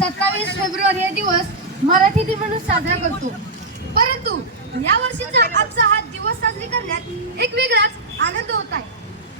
सत्तावीस फेब्रुवारी हा दिवस मराठी दिन म्हणून साजरा करतो. परंतु या वर्षीचा आजचा हा दिवस साजरी करण्यात एक वेगळाच आनंद होत आहे.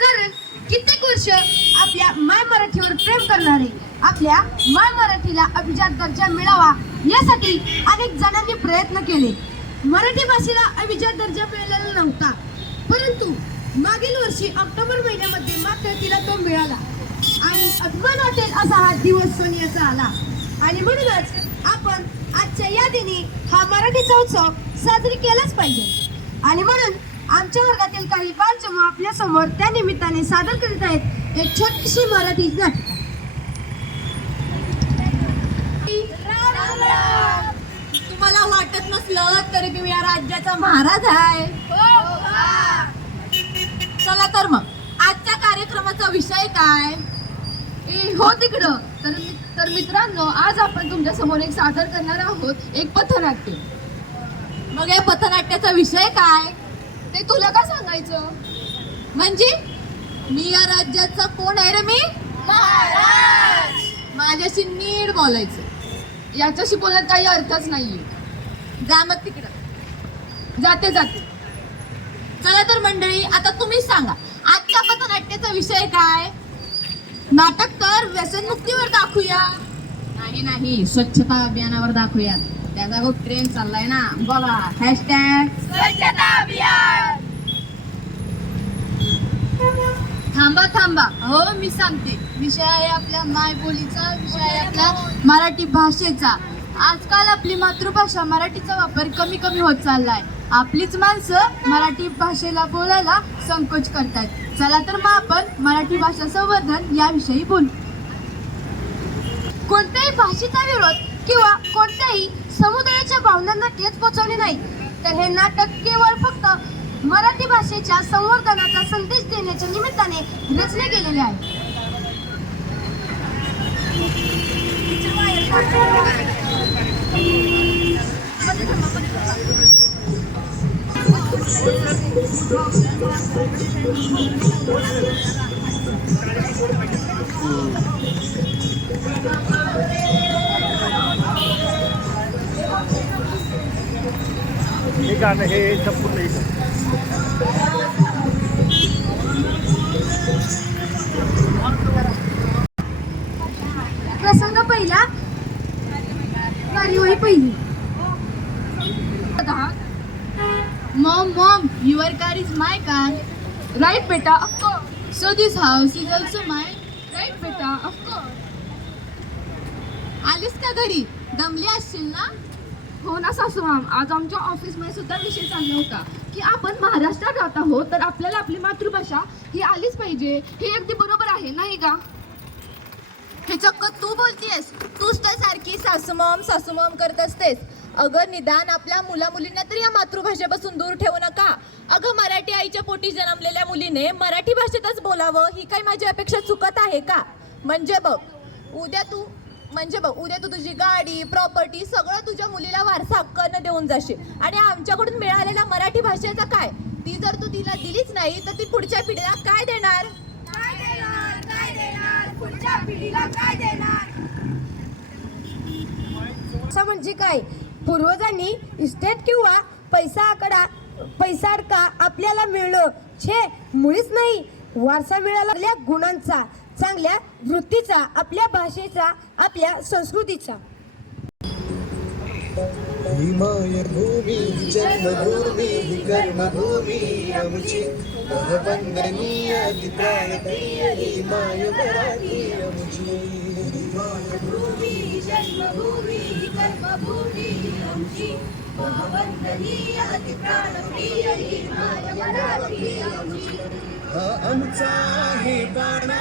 कारण कित्येक वर्ष आपल्या माय मराठीवर प्रेम करणारे आपल्या माय मराठीला अभिजात दर्जा मिळावा यासाठी अनेक जणांनी प्रयत्न केले. मराठी भाषेला अभिजात दर्जा मिळालेला नव्हता. परंतु मागील वर्षी ऑक्टोबर महिन्यामध्ये मात्र तिला तो मिळाला. आणि अभिमान वाटेल असा हा दिवस सोनियाचा आला. आणि म्हणूनच आपण आजच्या या दिनी हा मराठीचा उत्सव साजरी केलाच पाहिजे. आणि म्हणून आमच्या वर्गातील काही बालचमू आपल्यासमोर त्या निमित्ताने सादर करीत आहेत एक छोटीशी मराठी नाटक. तुम्हाला वाटत नसलं तरी मी या राज्याचा महाराज आहे. चला तर मग आजच्या कार्यक्रमाचा विषय काय? हो तिकडं. तर तर मित्रांनो आज आपण तुमच्यासमोर एक सादर करणार आहोत एक पथनाट्य. मग या पथनाट्याचा विषय काय? ते तुला का सांगायचं? म्हणजे मी या राज्याचा कोण आहे रे मी? माझ्याशी नीट बोलायचं. याच्याशी बोलण्यात काही अर्थच नाहीये. जा मग तिकडं. जाते जाते. चला तर मंडळी आता तुम्हीच सांगा. आजच्या पथनाट्याचा विषय काय? नाटक तर व्यसनमुक्तीवर दाखवूया. नाही नाही स्वच्छता अभियानावर दाखवूयात त्याचा खूप ट्रेन चाललाय ना. बोला हॅशटॅग स्वच्छता अभियान! थांबा थांबा. हो मी सांगते. विषय आहे आपल्या मायबोलीचा विषय आहे आपल्या मराठी भाषेचा. आजकाल आपली मातृभाषा मराठीचा वापर कमी कमी होत चाललाय. आपलीच माणसं मराठी भाषेला बोलायला संकोच करतात चला तर मग आपण मराठी भाषा संवर्धन याविषयी बोलू. कोणत्याही भाषेचा विरोध किंवा कोणत्याही समुदायाच्या भावनांना ठेच पोचवले नाही तर हे नाटक केवळ फक्त मराठी भाषेच्या संवर्धनाचा संदेश देण्याच्या निमित्ताने रचले गेलेले आहे. हे गाणं हे संपूर्ण एक प्रसंग पहिला कार्यवाही पहिली. Your car is my car. Right बेटा of course So this house is also mine. Right बेटा ऑफकोर्स आलीस का घरी? दमली असशील ना? हो ना सासू मॅम आज आमच्या ऑफिसमध्ये सुद्धा विषय चालला होता की आपण महाराष्ट्रात राहत आहोत तर आपल्याला आपली मातृभाषा ही आलीच पाहिजे. हे अगदी बरोबर आहे नाही का? हे चक्क तू बोलतीयस तूच त्या सारखी सासूमॉम सासूमॉम करत असतेस. अगं निदान आपल्या मुला मुलींना तरी या मातृभाषेपासून दूर ठेवू नका. अगं मराठी आईच्या पोटी जन्मलेल्या मुलीने मराठी भाषेतच बोलावं ही काही माझी अपेक्षा चुकत आहे का? म्हणजे बघ उद्या तू म्हणजे बघ उद्या तू तुझी गाडी प्रॉपर्टी सगळं तुझ्या मुलीला वारसा हक्कानं देऊन जाशील. आणि आमच्याकडून मिळालेल्या मराठी भाषेचा काय? ती जर तू तिला दिलीच नाही तर ती पुढच्या पिढीला काय देणार? असं म्हणजे काय? पूर्वजांनी इस्टेट किंवा पैसा आकडा पैसा अडका आपल्याला मिळणं छे मुळीच नाही. वारसा मिळालेल्या गुणांचा चांगल्या वृत्तीचा आपल्या भाषेचा आपल्या संस्कृतीचा. हिमाय भूमी जन्मभूमी कर्मभूमी वंदनीय प्राणप्रिय हिमाय मराठी भूमी जन्मभूमी कर्मभूमी वंदनीय प्राणप्रिय मराठी आमची हा आमचा आहे बाणा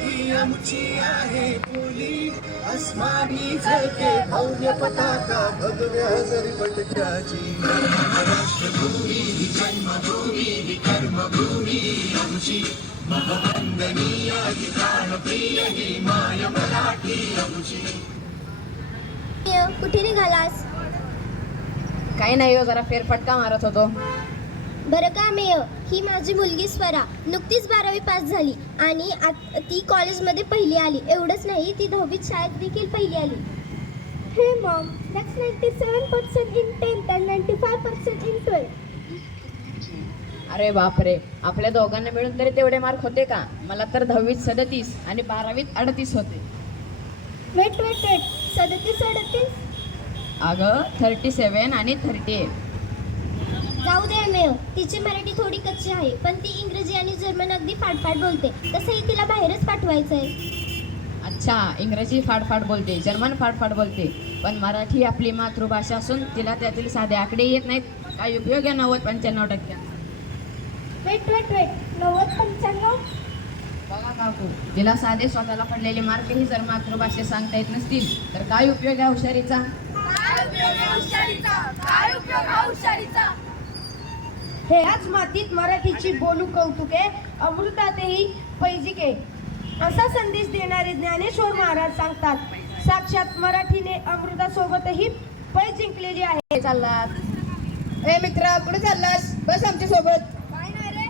ही आमची आहे बोली अस्मानी झळके भव्य पताका भगव्या हजरी पटक्याची राष्ट्रभूमी ही जन्मभूमी ही कर्मभूमी आमची. महवंदनीय ही प्राणप्रिय ही माय मराठी आमची. कुठे निघालास? काही नाही हो जरा फेरफटका मारत होतो. बरं का मेय ही माझी मुलगी स्वरा. नुकतीच बारावी पास झाली आणि आत- ती कॉलेजमध्ये पहिली आली. एवढंच नाही ती दहावीत शाळेत देखील पहिली आली. Hey mom, that's 97% in 10th and 95% in 12th. अरे बापरे आपल्या दोघांना मिळून तरी तेवढे मार्क होते का? मला तर दहावीत सदतीस आणि बारावीत अडतीस होते. वेट वेट वेट सदतीस अडतीस? अगं थर्टी सेवन आणि थर्टी एट जाऊ दे मेय तिची मराठी थोडी कच्ची आहे पण ती इंग्रजी आणि जर्मन अगदी फाटफाट बोलते. तसंही तिला बाहेरच पाठवायचं आहे अच्छा इंग्रजी फाडफाड बोलते जर्मन फाडफाड बोलते. पण मराठी आपली मातृभाषा असून तिला त्यातील साधे आकडे येत नाहीत. काय उपयोग आहे नव्वद पंच्याण्णव टक्के. वेट वेट वेट नव्वद पंच्याण्णव? बघा काकू तिला साधे स्वतःला पडलेले मार्कही जर मातृभाषेत सांगता येत नसतील तर काय उपयोग आहे हुशारीचा? हे आज मातीत मराठीची बोलू कौतुके अमृतातही पैजिके असा संदेश देणारे ज्ञानेश्वर महाराज सांगतात साक्षात मराठीने अमृतासोबतही पै जिंकलेली आहे. चाललात. ए मित्रा कुठे चाललास? बस आमच्यासोबत. काय नाही रे.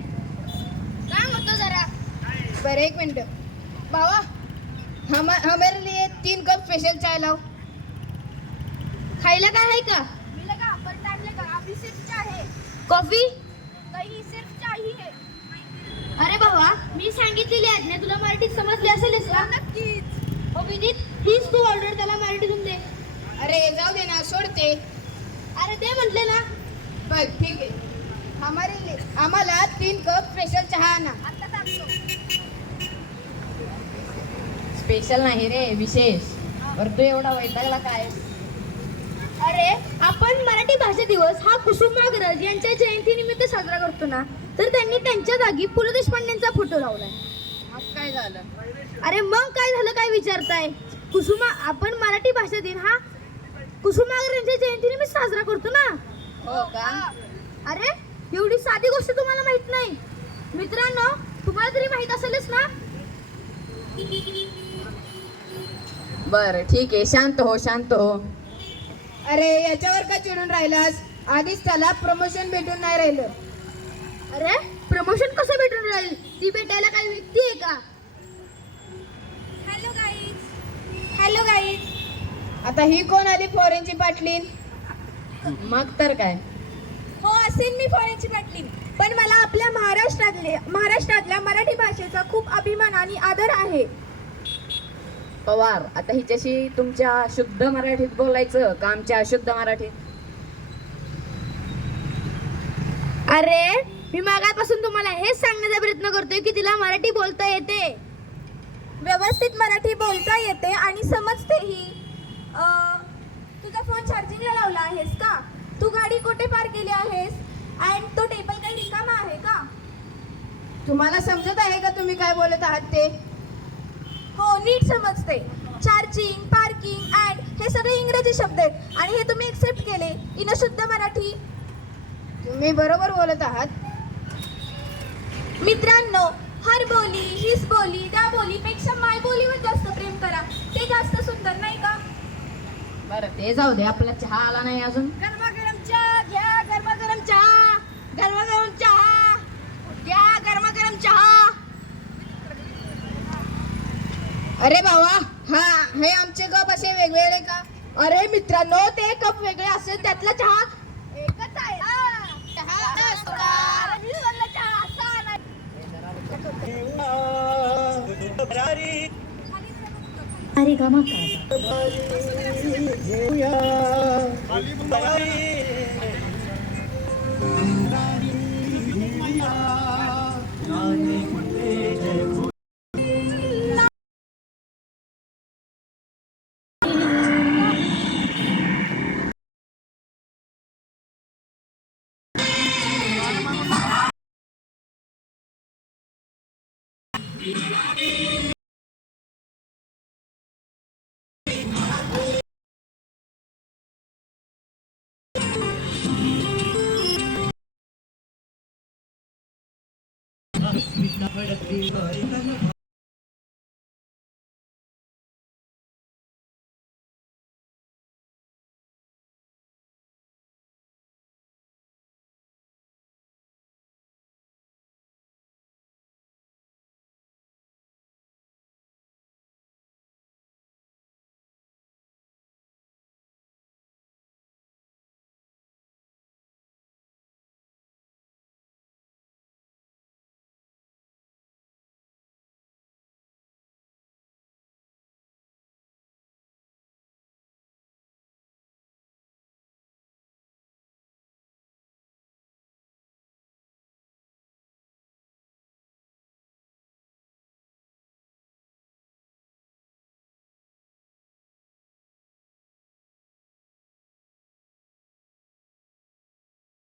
काय होतं जरा? बरं एक मिनिट. बाबा हम हमारे लिए तीन कप स्पेशल चाय लाव. खायला काय आहे का? मिलेगा पर टाइम लगा अभी सिर्फ चाहे कॉफी? नहीं सिर्फ चाहिए अरे बाबा मी सांगितलेली आज्ञा तुला मराठीत समजली असेलच का नक्कीच. अभिजित हीच तू ऑर्डर त्याला मराठीतून दे. अरे जाऊ दे ना सोडते अरे ते म्हटले ना. बघ ठीक आहे. हमारे लिए आम्हाला तीन कप स्पेशल चहा आणा. आता सांगतो स्पेशल नाही रे विशेष. बरं तू एवढा वैतागला काय? अरे आपण मराठी भाषा दिवस हा कुसुमाग्रज यांच्या जयंतीनिमित्त साजरा करतो ना? तर त्यांनी त्यांच्या जागी पु ल देशपांडेंचा फोटो लावलाय. काय झालं? अरे मग काय झालं? काय विचारताय? कुसुमा आपण मराठी भाषा दिन हा कुसुमाग्रज यांच्या जयंतीनिमित्त साजरा करतो ना? हो का? अरे एवढी साधी गोष्ट तुम्हाला माहीत नाही? मित्रांनो तुम्हाला तरी माहीत असेलच ना? बरं ठीक आहे. शांत हो शांत हो. अरे याच्यावर का चिडून राहिलास? आधीच त्याला प्रमोशन भेटून नाही राहिलं. अरे प्रमोशन कसं भेटून राहील? ती भेटायला काही व्यक्ती आहे का? हॅलो गाईज हॅलो गाईज आता ही कोण आली फॉरेनची पाटलीन मग तर काय? हो असेल मी फॉरेनची पाटलीन पण मला आपल्या महाराष्ट्रातले महाराष्ट्रातल्या मराठी भाषेचा खूप अभिमान आणि आदर आहे. पवार आता हिच्याशी तुमच्या शुद्ध मराठीत बोलायचं का आमच्या अशुद्ध मराठीत? अरे मी मागापासून तुम्हाला हेच सांगण्याचा प्रयत्न करतोय की तिला मराठी बोलता येते. व्यवस्थित मराठी बोलता येते आणि समजतेही अं, तुझा फोन चार्जिंगला लावला आहेस का? तू गाडी कुठे पार्क केली आहेस? अँड तो टेबल काही रिकामा आहे का? तुम्हाला समजत आहे का तुम्ही काय बोलत आहात ते? हो नीट समजते. चार्जिंग पार्किंग अँड हे सगळे इंग्रजी शब्द आहेत. आणि हे तुम्ही एक्सेप्ट केले. इन शुद्ध मराठी. तुम्ही बरोबर बोलत आहात. मित्रांनो हर बोली हीच बोली त्या बोलीपेक्षा माय बोलीवर जास्त प्रेम करा. ते जास्त सुंदर नाही का? बरं ते जाऊ दे. आपला चहा आला नाही अजून गरमागरम चहा घ्या गरमागरम चहा गरमागरम चहा घ्या गरमागरम चहा अरे बाबा हा हे आमचे कप असे वेगवेगळे का अरे मित्रांनो ते कप वेगळे असेल त्यातला चहा एकच आहे चहा नसता. मी म्हणलं चहा असा नाही. अरे गा घेऊया गाणे कोणते जय